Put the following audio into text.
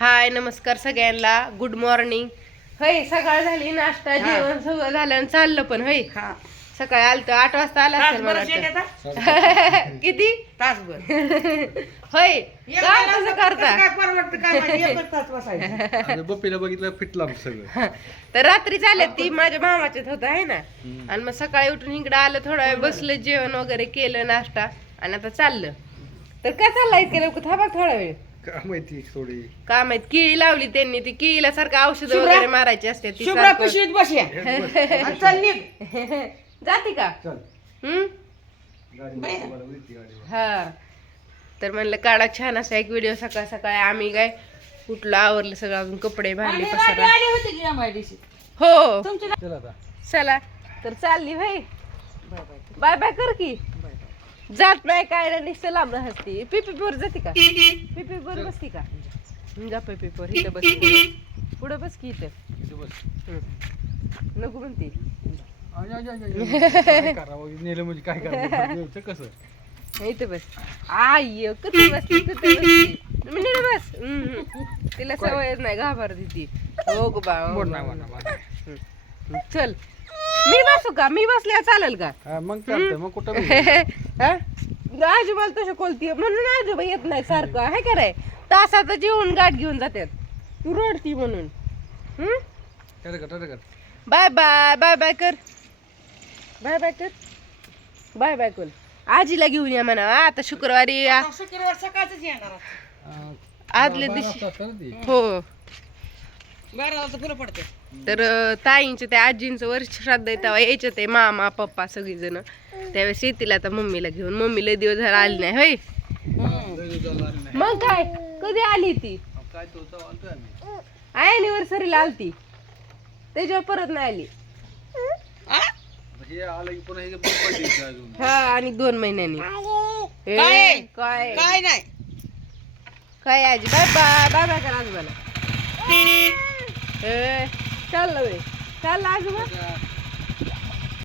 हाय नमस्कार सगळ्यांना. Good morning होय सकाळ झाली नाश्ता जेवण सगळं झालं आणि चाललं पण होय. हा. सकाळी आलतो आठ वाजता आला असेल मला वाटतं. किती? तासभर. होय. कसं करता? काय परवडतं काय माहिती, एकच तास बसायचं. आता बप्पीला बघितलं फिटलं सगळं. तर रात्री चालत ती माझ्या मामाच्यात होत आहे ना? आणि मग सकाळी उठून इकडे आलं थोडा वेळ बसलं जेवण वगैरे केलं नाश्ता आणि आता चाललं. तर काय चाललंय इतके लवकर? थांबा थोडा वेळ. काय माहिती थोडी. का माहीत किळी लावली त्यांनी. ती किळीला सारखं औषध शुभ्रा- वगैरे मारायची असते. ती शुभ्रा सारखं- पिशवीत बसूया आणि चल निघ. जाते का? चल. हम्म? गाडी बाया. मला वरती गाडी हा. तर म्हणलं काढा छान असा एक व्हिडिओ सकाळ सकाळी आम्ही काय उठलो आवरलं सगळं अजून कपडे भांडी आणि पसारा. रात्री आली होती की MIDC? हो. तुमची चल आता. चला. तर चालली भाई बाय बाय. बाय बाय कर की. जात नाही काय नाही नुसतं लांब हसती. पिपी वर जाते का? पिपी वर बसती का? जा पिपी वर इथं बस पुढं. पुढं बस की इथं. इथं बस. हम्म. नको म्हणते. आय, आय, आय, आय. काय करावं? नेलं म्हणजे काय करावं? यायचं कसं? इथं बस. आय बसती म्हणजे बस. हम्म. तिला सवयच नाही घाबरती ती. हो ग बा. हो ग. चल. मी बसू का? मी बसल्यावर चालेल का? हा, मग चालतंय. मग कुठं बी. हा? आजोबाला तसं कोलती म्हणून आजोबा येत नाही सारखं. आहे का रे तासात जेवण गाठ घेऊन जातात तू रडती म्हणून. हम्म? बाय बाय बाय बाय कर. बाय बाय कर. बाय बाय कर. आजीला घेऊन या म्हणा. आता शुक्रवारी आ- आता शुक्रवार सकाळच येणार आता. आदल्या दिवशी. ती. हो. बारा वाजता फुलं पडते. तर अं, ताईंचं त्या आजींचं वर्ष श्राद्ध आहे तेव्हा यायचं ते मामा पप्पा सगळीजण. त्यावेळेस येतील आता मम्मीला घेऊन. मम्मी लय दिवस झाला आली नाही होय. मग काय? कधी आली ती? अॅनिव्हर्सरीला आलती. त्याच्यावर परत नाही आली. हे आणि दोन महिन्यांनी. काय? काय? काय नाही. काय आजी? बाय बाय बाय बाय करा आजोबाला. ए, चाललं चाललं आजोबा?